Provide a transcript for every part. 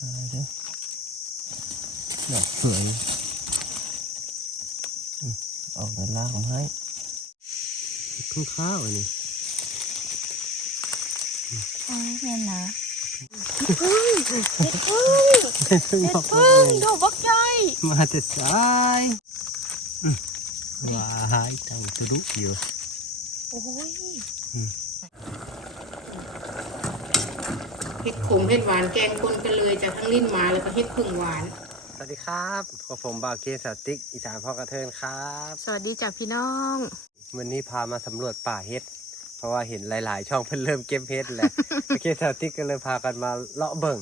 อะไรเด้อดอกสวยอืมออกด้านล่างของให้เพิ่งข้าวอันนี้อ๋อแม่นนะเฮ้ยเห็ดพึ่งเพิ่งเห็ดออกพึ่งดอกบักใหญ่มาแต่สายอืมว้ายตั้งตุดุอยู่โอ้ย อืม เห็ดขมเห็ดหวานแกงคนกันเลยจากทั้งลิ้นหมาแล้วก็เห็ดพึ่งหวาน สวัสดีครับกับผมบาวเกสติกอีสานพ่อกระเทินครับ สวัสดีจากพี่น้อง วันนี้พามาสำรวจป่าเฮ็ด เพราะว่าเห็นหลาย ๆ ช่องเพิ่นเริ่มเก็บเฮ็ดแล้วโอเคสติกก็เลยพากันมาเลาะเบิ่ง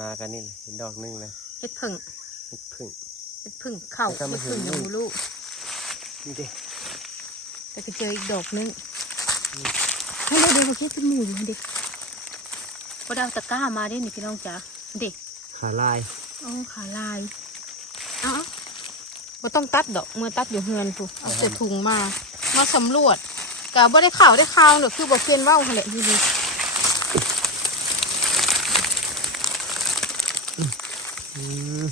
มากันนี่เลยเห็นดอกหนึงเลยเห็ดพึ่งเฮ็ดพึ่งเห็ดพึ่งเข่าแล้วก็มาเห็ดพึ่งเห็นยูลูกนี่ดิแต่ก็เจออีกดอกนึงให้เราดูว่าเห็ดเป็นหมูอยู่เด็ กพอดาวตะกร้ามาได้นี่พี่น้องจ๋าเด็กขาลายอ๋อขาลายเอาๆบ่ต้องตัดดอกเมื่อตัดอยู่เฮือนพูเอาใส่ถุงมา มาสำรวจกะบ่ได้ข่าวได้ข่าวเนอะคือบ่เพียนเว้าหั่นแหละดีอืม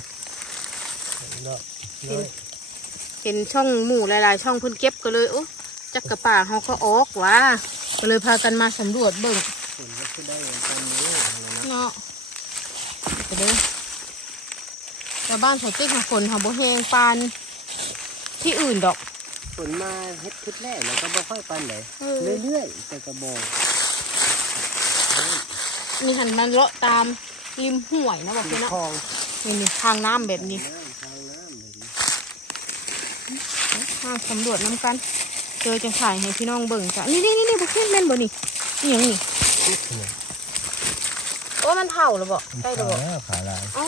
เห็นดอกน้อยๆเห็นช่องหมู่หลายๆ ช่องเพิ่นเก็บก็เลยโอ้จักกระป่าเฮาก็ออกว่าก็เลยพากันมาสำรวจเบิ่ง ฝนก็ขึ้นได้เหมือนกันนี่อะไรนะเนาะไปเด้อแต่บ้านเขาติ๊กของฝนเขาบ่แห้งปานที่อื่นดอกฝนมาเฮ็ดชุดแรกมันก็บ่ค่อยปานไหนเออเรื่อยๆแต่กระบอกมีหันมันเลาะตามริมห้วยนะบอกมีพี่เนาะคลองนี่นี่ทางน้ำแบบนี้น้ำทางน้ำแบบนี้มาสำรวจน้ำกัน เจอจังถ่ายให้พี่น้องเบิ่งจ้ะนี่นี่นี่นี่บุกขึ้นแม่นบ่นี่นี่หยังนี่ เนี่ยโอ้มันเผาหรือบ่ใช่หรือบ่ขาขาลายอ๋อ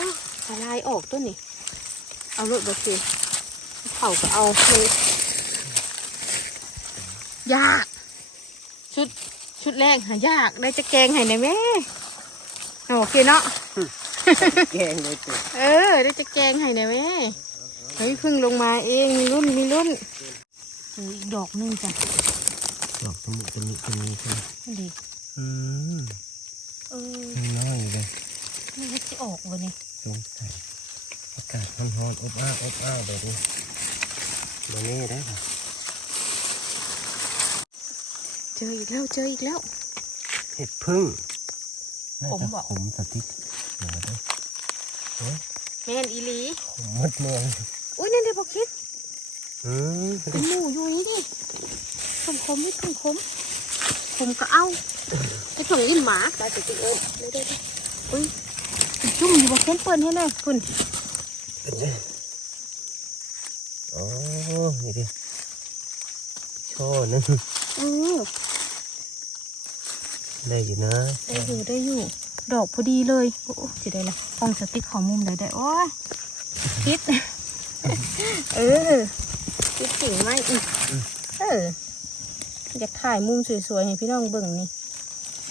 ละลายออกตัวนี่เอาเลยบ่สิเผาก็เอาเลยยาก ชุดชุดแรกหายากได้จะแกงให้ในแม่เอาโอเคเนาะแกงเลยตัวเออได้จะแกงให้ในแม่เฮ้ยเพิ่งลงมาเองมีรุ่นมีรุ่นเอออีกดอกหนึงจ้ะดอกตะมุตะมิตะมีใช่ไหมดี อืมเออยังน้อยอยู่เลยนี่มันจะออกวะนี่สงสัยอากาศร้อนๆอบอ้าวอบอ้าวแบบนี้แบบนี้ได้ปะเจออีกแล้วเจออีกแล้วเห็ดพึ่งน่าขมจะบ่ขมสติ๊กเดี๋ยวนะเฮ้ยแม่นอีหลีขมหมดเมืองอุ้ยนั่นเดี๋ยวบอกคิดอืมเป็นหมูอยู่นี่ดิขมขมไม่ขมขม ขมก็เอาไอ้ถุงลิ้นหมาไปติดติดเอิญเดี๋ยวเดี๋ยวเดี๋ยวอุ้ยจุ่มอยู่บนเส้นเปิ้นให้หน่อยคุณเป็นไงโอ้นี่ดิโชว์นึงอือได้อยู่นะได้อยู่ได้อยู่ ดอกพอดีเลยโอ้จะได้ละห้องสติ๊กของมุมเลยได้โอ้ยคิด เออคิดสิ่งไม่อีกเออ อยากถ่ายมุมสวยๆให้พี่น้องเบิ่งนี่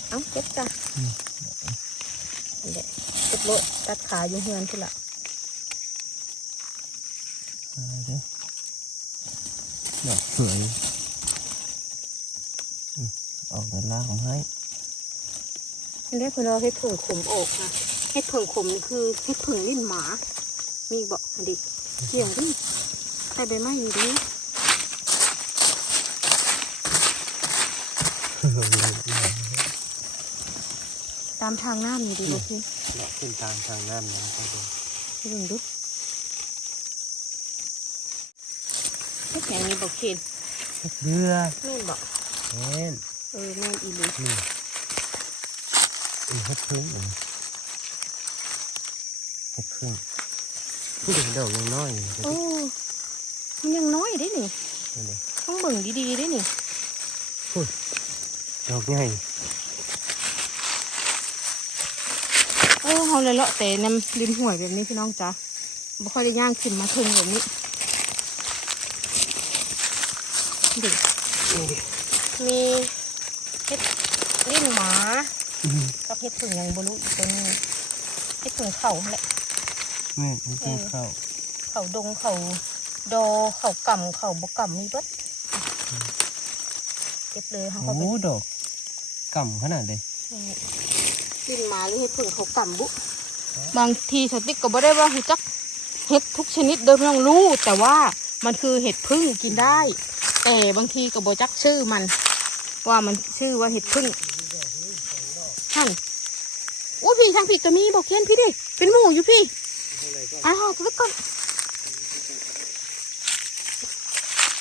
เอ้าเก็บจ้ะนี่แหละเก็บโลดตัดขาอยู่เฮือนพุ่นละอะไรเด้อดอกสวยอืมออกด้านล่างของให้อันนี้คุณเราให้ผึ่งขมออกค่ะให้ผึ่งขมนี่คือให้ผึ่งลิ้นหมา มีบอกอันดิเกี่ยงดิใส่ใบไม้อยู่ดิ ตามทางน้ำนี่ดิบอกพี่เลาะขึ้นตามทางน้ำนั้นไปดูให้เบิ่งดูเฮ็ดอย่างนี้บอกเคนเรือแม่นบอกแม่นเออแม่นอีหลีนี่อีเฮ็ดพึ่งอีกเฮ็ดพึ่งผู้เด็กดอกยังน้อยอยู่โอ้มันยังน้อยเด้นี่ดูดิต้องเบิ่งดีๆเด้นี่ด อกใหญ่เออเขาเลยเลาะแต่น้ำริมห่วยแบบนี้พี่น้องจ้ะบ่ค่อยได้ย่างขึ้นมาถึงแบบนี้เด็กนี่ดิมีเห็ดลิ้นหมาอืมกับเห็ดผึ่งยังบรู้อีกตัวหนึงเห็ดผึ่งเขาแหละแม่นมันกินข้าวเขาดงเขาดอเขากำเขาบกำมีเบิดเก็บเลยเขาก็โอ้ไปดอก ก่ำขนาดเลยลิ้นหมาหรือเห็ดผึ่งเขากำบุ บางทีสติ๊กก็บ่ได้ว่าหูจักเห็ดทุกชนิดเดิมน้องรู้ แต่ว่ามันคือเห็ดพึ่งกินได้ แต่บางทีก็บ่จักชื่อมัน ว่ามันชื่อว่าเห็ดพึ่งท่านอู้พี่ทางพี่ก็มีบอกเขียนพี่ดิ เป็นหมูอยู่พี่อ้าวสติ๊กก่อน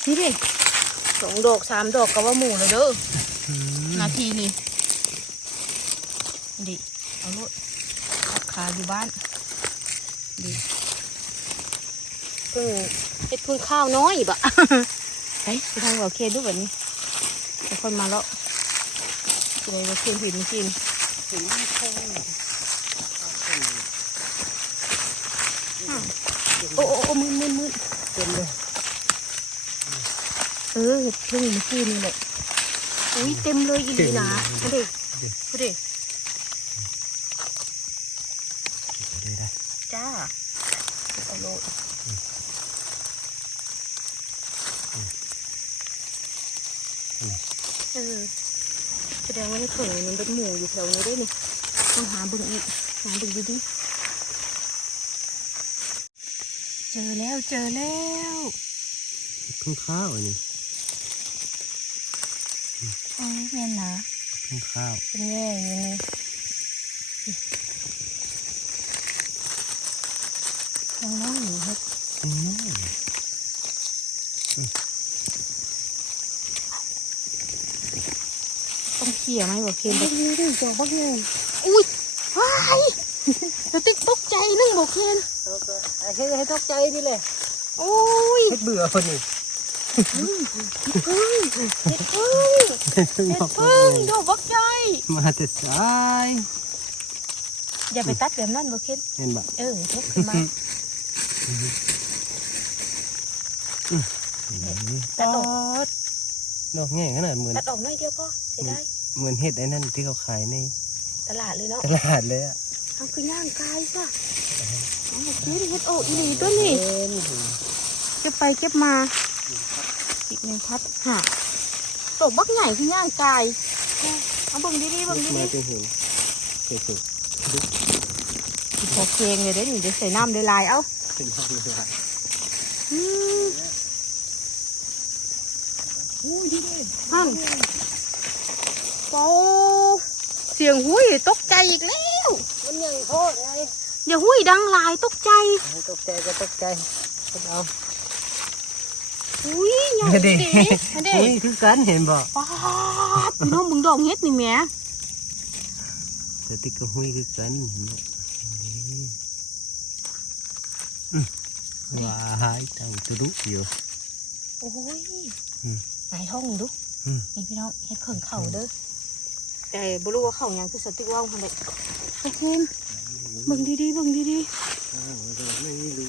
นี่ดิสองดอกสามดอกก็ว่าหมูเลยเด้อ นาทีนี่ดิเอาลูกขับขาอยู่บ้านดิเพิ่งเฮ็ดเพิ่งข้าวน้อยบะไปไปทางหัวเคนดูแบบนี้แต่คนมาแล้วเลยหัวเคนผิดกินอ้าวโอ้โอ้โอ้มืนมืนมืนเต็มเลยเออเฮ็ดเพิ่งเมื่อกี้นี่แหละ อุ้ยเต็มเลยอีหลีนะเอาดิเอาดิดีได้จ้าเอาโลดเออแสดงว่าในถุงมันเป็นหมูอยู่แถวนี้ด้วยนี่ต้องหาเบึงอีกหาเบึงดีดิเจอแล้วเจอแล้วเพิ่งข้าวอันนี้ อ๋อแม่นนะเพิ่งข้าวเป็นแง่อยู่นี่ยังน้องอยู่เฮ็ดอืมต้องเขี่ยไหมบอกเคนบักนี่ดิจอกบักนี่อุ้ยว้ายเดี๋ยวติ๊กตกใจนึงบอกเคนไอ้เฮ็ดให้ตกใจนี่เลยโอ้ยเฮ็ดเบื่อคนนี้พึ่ง เห็ดพึ่งเฮ็ดเพิ่งเห็บอดกพึ่งดอกบักใหญ่มาแต่สายอย่าไปตัดแบบนั้นบอกเคนเห็นบ่เออทุกขึ้นมาตัดออกดอกแง่ขนาดเหมือนตัดออกหน่อยเดียวพอเสียดายเหมือนเห็ดไอ้นั่นที่เขาขายในตลาดเลยเนาะตลาดเลยอะเอาคือย่างกายซะเอาเมื่อกี้นี่เห็ดโอ้อีหลีตัวนี้เอ็นเก็บไปเก็บมา อีกหนึ่งพัดหาตกบักใหญ่คือย่างกายเอาเบิ่งดีๆเบิ่งมาดีจนเห็นสุดๆพอเคงเลยเด้นี่เดี๋ยวใส่น้ำได้ลายเอ้าๆเป็นห้องเลยว่ะอืมอู้ยดีเลยฮั่นโอ้เสียงหุยตกใจอีกแล้วมันยังโทษไงอย่าหุยดังหลายตกใจตกใจก็ตกใจก็เอา อุ้ยใหญ่เด็ดิกอันเด็นี่คือกันเห็นบ่ป๊าดพี่น้องมึงดอกเฮ็ดนี่แหม่สติกก็หุ้ยคือกันเห็นบ่นี่อืมว้ายจังตุดุอยู่โอ้ยอืมไหนห้องดูอืมนี่พี่น้องเฮ็ดเขิงเข่าเด้อแต่บ่รู้ว่าเข่าหยังคือสติ๊กเว่าวหั่นแหละโอเคเบิ่งดีๆเบิ่งดีอ้าวเราไม่รู้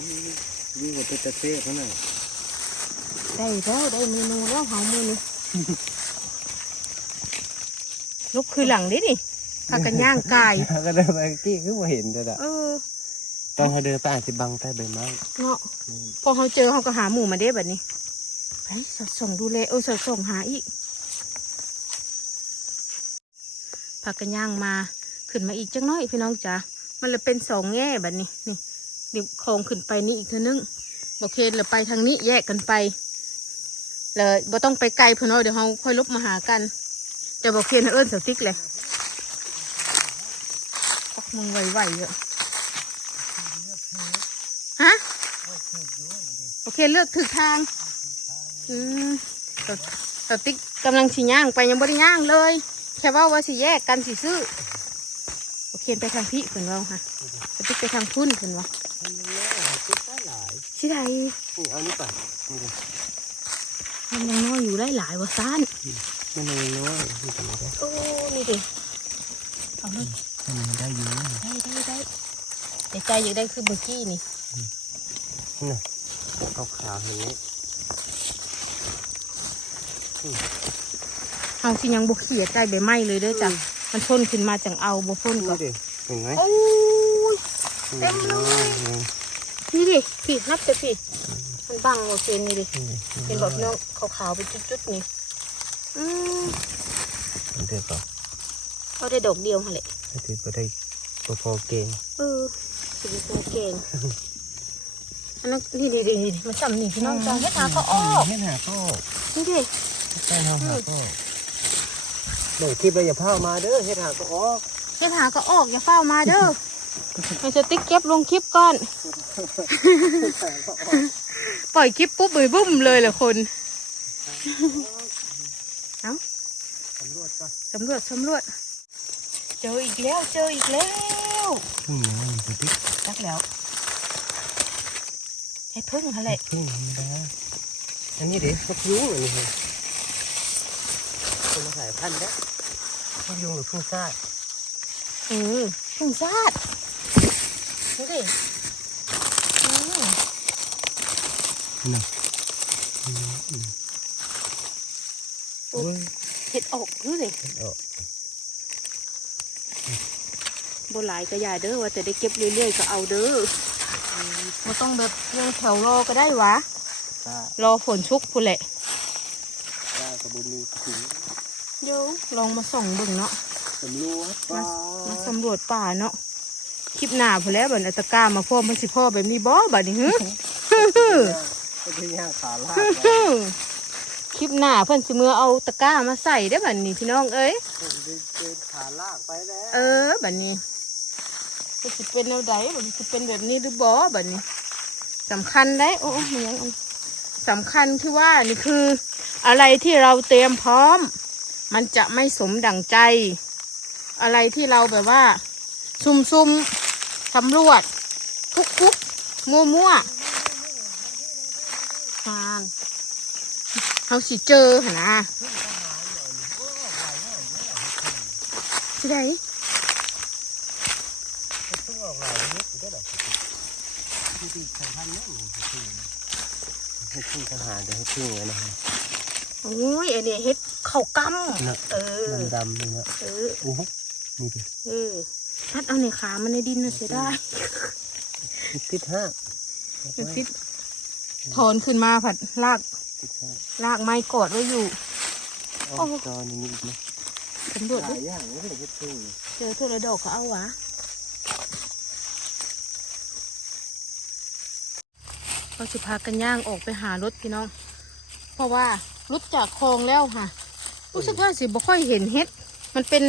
ยิ่งกว่าตัวตะเต้เขาหน่อยๆ ได้แล้วได้เมนูแล้วเฮามื้อนี้ลุกคือหลังดินี่พากันย่างกายก็เดินไปกี้คือว่าเห็นแต่ละเออต้องให้เดินไปอาจจะบังใต้ใบไม้เนาะพอเขาเจอเขาก็หาหมูมาเด้แบบนี้ไปสอดส่องดูแลเออสอดส่องหาอีกพากันย่างมาขึ้นมาอีกจังน้อยพี่น้องจ๋ามันเลยเป็นสองแง่แบบนี้นี่เดี๋ยวโคงขึ้นไปนี่อีกเท่านึงบอกเคนเลยไปทางนี้แยกกันไป เลยบ่ต้องไปไกลเพื่อนเนาะเดี๋ยวเขาค่อยลบมาหากันแต่บอกเคนให้เอิ้นสติ๊กเลยปักมึงไหวๆเยอะฮะโอเคเลือกถึกทางอืมแต่แต่ติ๊กกำลังสิย่างไปยังบ่ได้ย่างเลย แค่ว่าว่าสิแยกกันสิซื้อโอเคไปทางพี่เพิ่นว่าค่ะแต่ติ๊กไปทางพุ่นเพิ่นว่าสิได้นี่เอานี่ป่ะนี่เลย มันยังน้อยอยู่ได้หลายว่าซ่านมันยังน้อยนี่แต่ไม่ได้โอ้นี่ดิเอาเลยมันได้อยู่นะได้ได้ได้แต่ใจอยากได้คือเมื่อกี้นี่นี่เอาขาวเห็นไหมเอาสิยังบ่เขียใกล้ใบไม้เลยเด้อจ้ะมันพ่นขึ้นมาจังเอาบ่พ่นดูก็ดิเห็นไหมโอ้ยเต็มเลยนี่ดิพี่นับจะพี่มัน บังโอเคนี่ดิเป็นแบบเนื้อขาวๆเป็นจุดๆนี่อืมมันเดือดก่อนเอาได้ดอกเดียวหั่นแหละถ้าติดไปได้พอพอเก่งเออสิบตัวเก่งอันนั้นนี่ดีดีมันสั่นี่พี่น้องจองเฮ็ดหาก็ออกเฮ็ดหาก็ออกนี่ดิใช่เฮาหาก็ออกเดี๋ยวคลิปเราอย่าพามาเด้อเฮ็ดหาก็ออกเฮ็ดหาก็ออกอย่าเฝ้ามาเด้อมันจะติ๊กเก็บลงคลิปก่อน ปล่อยคลิปปุ๊บเลยบุ้มเลยเหรอคนเอ้าสำรวจก่อนสำรวจสำรวจ เจออีกแล้วเจออีกแล้วพึ่งยังไม่มีสติ๊กจักแล้วเฮ็ดพึ่งฮะแหละพึ่งธรรมดาอันนี้เด็กนกยุงอันนี้เฮ้ยคนมาขายพันธุ์แล้วนกยุงหรือพึ่งซ่าอืมพึ่งซาดนี่ดิอืม น่ะอืมอืมโอ้ยเห็ดออกดูสิเออโบหลายก็อย่าเด้อว่าแต่ได้เก็บเรื่อยๆก็เอาเด้อมันต้องแบบเรื่องแถวรอก็ได้วะตารอฝนชุกพูนแหละตากระบุมีถุงเดี๋ยวลองมาส่องเบิ่งเนาะสำรวจปลามาสำรวจป่าเนาะคลิปหน้าพอแล้วบัดอัตกร้ามาพ่อมันสิพ่อแบบนี้บ่บัดนี้ฮึ ก็เป็นย่างขาลากคลิปหน้าเพิ่นสิมือเอาตะกร้ามาใส่ได้อบัดนี้พี่น้องเอ้ยเป็นขาลากไปแล้ว เออบัดนี้มันสิเป็นแนวใดบัดนี้สิเป็นแบบนี้หรือบ่บัดนี้สำคัญได้โอ้ยมันยังอันสำคัญที่ว่านี่คือ อะไรที่เราเตรียมพร้อม มันจะไม่สมดั่งใจ อะไรที่เราแบบว่า ซุ่มซุ่มๆสำรวจคุกคุกมัวมัวๆงาน เขาสิเจอหนนะสิได้เพิ่งออกหลายนิดก็ดอกที่ที่สำคัญเนี่ยให้พึ่งทหารเดี๋ยวให้พึ่งไว้นะฮะโอ้ยอันนี้เฮ็ดเข่ากนะำเออดำๆนี่นะเออโอ้โหนี่ดิเออทัดเอาในขามันในดินนะเสียได้ติดห้าจะฟิตถอนขึ้นมาผัดลากติดห้า ลากไม้กอดไว้อยู่อ๋อจอนี่มีอีกไหมสำรวจหดิลายอย่างเลยให้พึ่งเจอทั่วระดอกก็เอาวะเราสิพากันย่างออกไปหารถพี่น้อง เพราะว่ารถจากคลองแล้วค่ะรู้สึกว่าสิบ่ค่อยเห็นเฮ็ด มันเป็น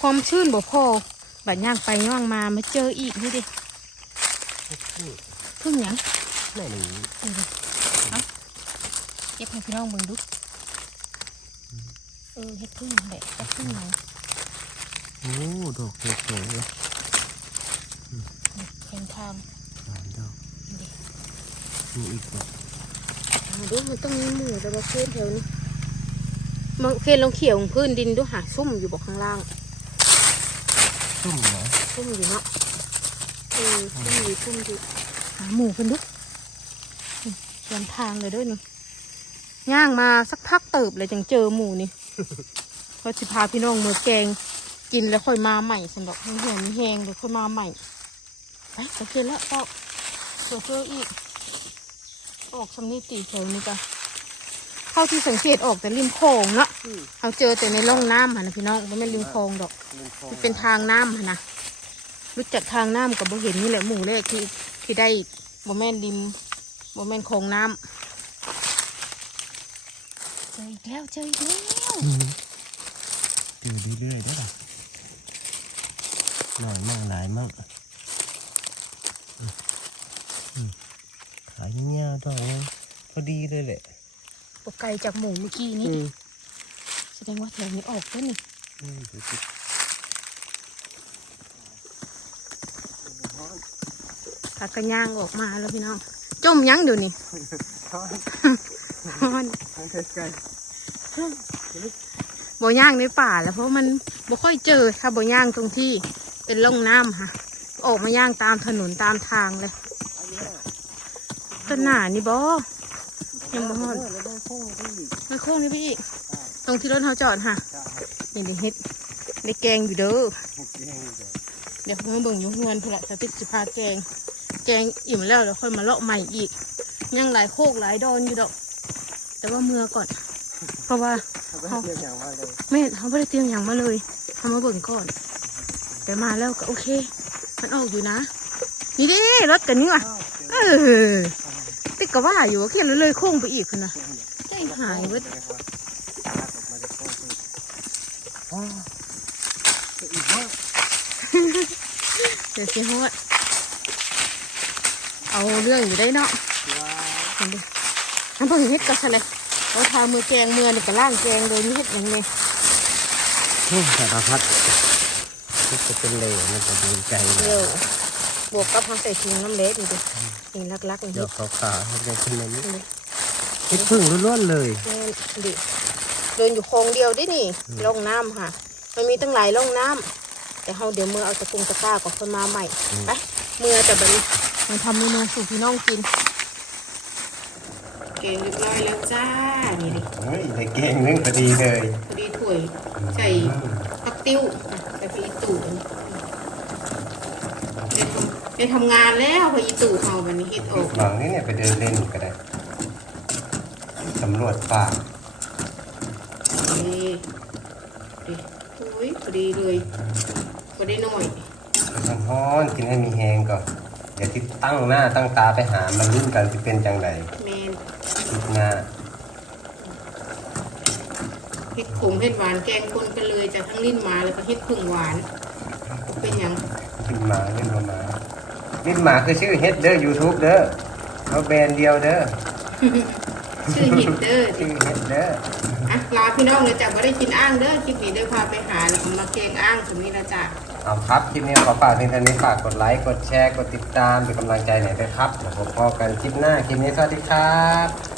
ความชื้นบ่พอบัดย่างไปย่างมามาเจออีกนี่ดิพึ่งพึ่งหยังไหนหนึ่ง เก็บให้พี่น้องเบิ่งดูเออเฮ็ดพึ่งแหละเฮ็ดพึ่งหยังโอ้ดอกสวยๆเลยเข็นทามสามดอกดิมีอีกไหมเอาดูมันต้องมีหมูแต่ว่าเพื่อนแถวนี้มันเคนลองเขี่ยวของพื้นดินดูหาซุ่มอยู่บอกข้างล่างซุ่มเหรอซุ่มอยู่เนาะเออซุ่มอยู่ซุ่มอยู่หาหมูเพิ่นดูนี่เดินทางเลยเด้วยนี่ ย่างมาสักพักเติบเลยจังเจอหมูนี่ก็สิพาพี่น้องมือแกงกินแล้วค่อยมาใหม่สำหรับให้เหี่ยวมีแหงเดี๋ยวค่อยมาใหม่ไปโอเคแล้วก็เจอเจออีก ออกสำนีตีแถวนี้จ้ะเข้าที่สังเกตออกแต่ริมโขงเนาะเขาเจอแต่ในร่องน้ำหันนะพี่น้องไม่เป็นริมโขงดอกมันเป็นทางน้ำหันนะรู้จักทางน้ำกับบ่เห็นนี่แหละหมู่แรกที่ที่ได้บ่แม่นริมบ่แม่นโขงน้ำเจออี กแล้วเจออีกแล้วอยู่เรื่อยๆได้ป่ะหน่อยมากหลายมากอืมอืมขายเงี้ยาวๆดอกนึงพอดีเลยแหละปกไกลจากหมู่เมื่อกี้นี้แสดงว่าแถวนี้ออกแล้วนี่อืมดูสิพากันย่างออกมาแล้วพี่น้องจมยังเดี๋ยวนี้ท้อนฮ้อนทางไกล บ่ย่างในป่าแล้วเพราะมันบ่ค่อยเจอถ้าบ่ย่างตรงที่เป็นร่องน้ำค่ะ ออกมาย่างตามถนนตามทางเลยต้นหนานี่บ่ยังบ่ฮอดได้โค้งที่อีกมันโค้งนี่พี่อีกตรงที่รถเขาจอดค่ะนี่ได้เฮ็ดได้แกงอยู่เด้อเดี๋ยวเดี๋ยวมาเบิ่งยู่เฮือนพุ่ละสติกสิพาแกง แกงอิ่มแล้วเดี๋ยวค่อยมาเลาะใหม่อีกยังหลายโคกหลายดอนอยู่ดอก แต่ว่าเมื่อก่อน เพราะว่าเขาไม่เรียกอย่างว่าเลยแม่เขาไม่ได้เตรียมอย่างมาเลยเขามาเบิ่งก่อน แต่มาแล้วก็โอเค มันออกอยู่นะ นี่ดิรถกันนี่ว่ะเออติ๊กก็ว่าอยู่เขียนเลยโค้งไปอีกคุณนะใจหายเว้ยเดี๋ยวสิฮอดเอาเรื่องอยู่ได้เนาะเห็นดิน้ำผึ้งเฮ็ดกับอะไร เราทามือแกงมือนี่ก็ล่างแกงโดยนี่เฮ็ดอย่างนี้โอ้สารพัดนี่จะเป็นเหลวมันจะดีใจเลเดี๋ยยวบวกกับทางใส่ถุงน้ำเล็กนี่ดินี่ลักๆนี่เดี๋ดิยวเขาขาให้ได้ขึ้นมานี้นี่ดิเฮ็ดพึ่งล้วนๆเลยแม่นดิเดินอยู่โครงเดียวดินี่ร่องน้ำค่ะ มันมีตั้งหลายร่องน้ำแต่เฮาเดี๋ยวมือเอาตะกุงตะกร้ากับคนมาใหม่ไปมือจะบัดนี้มันทำเมนูสู่พี่น้องกินเกงเรียบร้อยแล้วจ้า นี่ดิเฮ้ยในเก่งนึงพอดีเลยพอดีถ้วยใส่ผักติ้วอะใส่พอีตู่อันนี้ได้ทำได้ทำงานแล้วพออีตู่เอาบันนี้เฮ็ดออกหลังนี้เนี่ยไปเดินเล่นก็ได้สำรวจป่านี่ดิอุ้ยพอดีเลยพอดีหน่อยมันฮ้อนกินให้มีแฮงก่อนเดี๋ยวที่ตั้งหน้าตั้งตาไปหามันรุ่นกันจะเป็นจังไดแม นคิดหน้าเฮ็ดขมเฮ็ดหวานแกงคนกันเลยจากทั้งลิ้นหมาแล้วก็เฮ็ดผึ่งหวาน เป็นหยังลิ้นหมาลิ้นหมาลิ้นหมาคือชื่อเฮ็ดเด้อ YouTube เด้อเขาแบรนด์เดียวเด้อ ชื่อหินเด้อชื่อเฮ็ดเด้ออะ ลาพี่น้องเลยจ้ะบ่ได้กินอ้างเด้อคลิปนี้ได้พาไปหาแล้วมาเกงอ้างตรงนี้นะจ๊ะ เอาครับคลิปนี้ขอฝากเพียงเท่านี้ฝากกดไลค์กดแชร์กดติดตามเป็นกำลังใจหน่อยด้วยครับแล้วพบกันคลิปหน้าคลิปนี้สวัสดีครับ